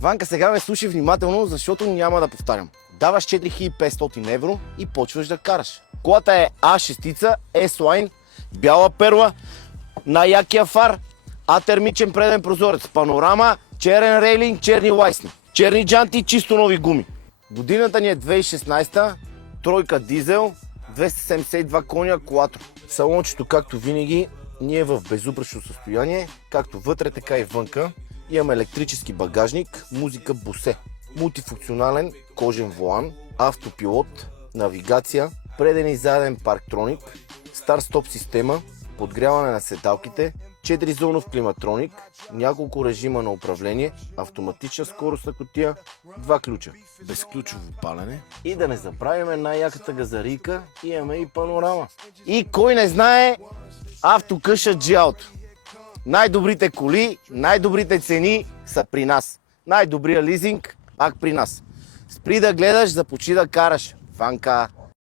Ванка, сега ме слушай внимателно, защото няма да повтарям. Даваш 4500 евро и почваш да караш. Колата е А6, S-Line, бяла перла, най-якия фар, атермичен преден прозорец, панорама, черен рейлинг, черни лайсни, черни джанти, чисто нови гуми. Годината ни е 2016, тройка дизел, 272 коня акумулатор. Салончето, както винаги, ни е в безупречно състояние, както вътре, така и вънка. Имаме електрически багажник, музика Bose, мултифункционален кожен волан, автопилот, навигация, преден и заден парктроник, старт-стоп система, подгряване на седалките, 4-зонов климатроник, няколко режима на управление, автоматична скоростна кутия, 2 ключа, безключово палене и да не забравяме най-яката газарийка, имаме и панорама. И кой не знае, автокъща G-Auto. Най-добрите коли, най-добрите цени са при нас. Най-добрия лизинг, пак при нас. Спри да гледаш, започни да караш. Ванка!